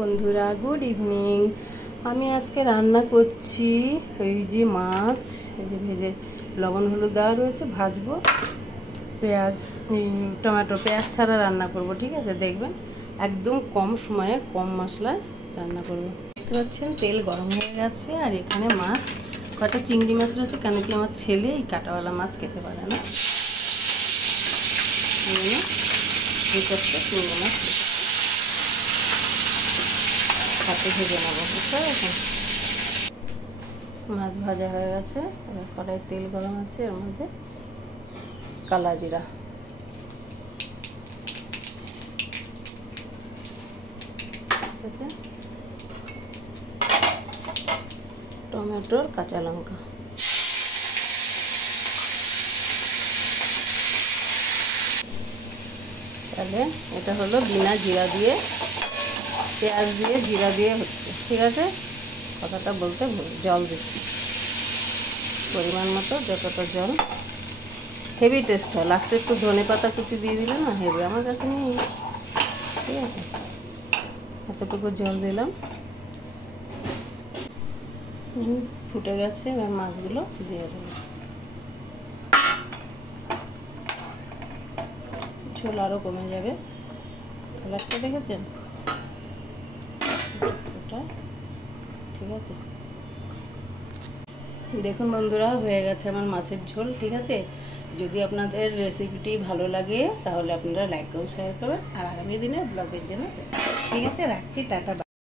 বন্ধুরা good evening. আমি আজকে রান্না করছি এই যে মাছ, এই যে ভেজে লবণ হলুদ দেওয়া রয়েছে, ভাজবো। পেঁয়াজ টমেটো পেঁয়াজ ছাড়া রান্না করব, ঠিক আছে? দেখবেন একদম কম সময়ে কম মশলায় রান্না করব। দেখতে পাচ্ছেন তেল গরম হয়ে গেছে, আর এখানে মাছ কটা চিংড়ি মাছ রয়েছে, কেন কি আমার ছেলে এই কাঁটাওয়ালা মাছ খেতে পারে না, চিংড়ি মাছ হাতে ভেজে নেবো, বুঝতে পেরেছেন? মাছ ভাজা হয়ে গেছে, এবার কড়াই তেল গরম আছে, এর মধ্যে কালা জিরা, ঠিক আছে, টমেটোর কাঁচা লঙ্কা, তাহলে এটা হলো বিনা জিরা দিয়ে, পেঁয়াজ দিয়ে জিরা দিয়ে হচ্ছে, ঠিক আছে? কথাটা বলতে ভুল। জল দিচ্ছি পরিমাণ মতো, যতটা জল। হেভি টেস্ট হয়, লাস্টে একটু ধনে পাতা কুচি দিয়ে দিলে না, হেভি। আমার কাছে নেই, ঠিক আছে? এতটুকু জল দিলাম, ফুটে গেছে। এবার মাছগুলো দিয়ে দেবো। ঝোল আরও কমে যাবে, কালারটা দেখেছেন? ঠিক আছে, দেখুন বন্ধুরা, হয়ে গেছে আমার মাছের ঝোল, ঠিক আছে? যদি আপনাদের রেসিপিটি ভালো লাগে তাহলে আপনারা লাইক করুন, শেয়ার করবেন, আর আগামী দিনের ব্লগের জন্য, ঠিক আছে? রাখছি, টাটা।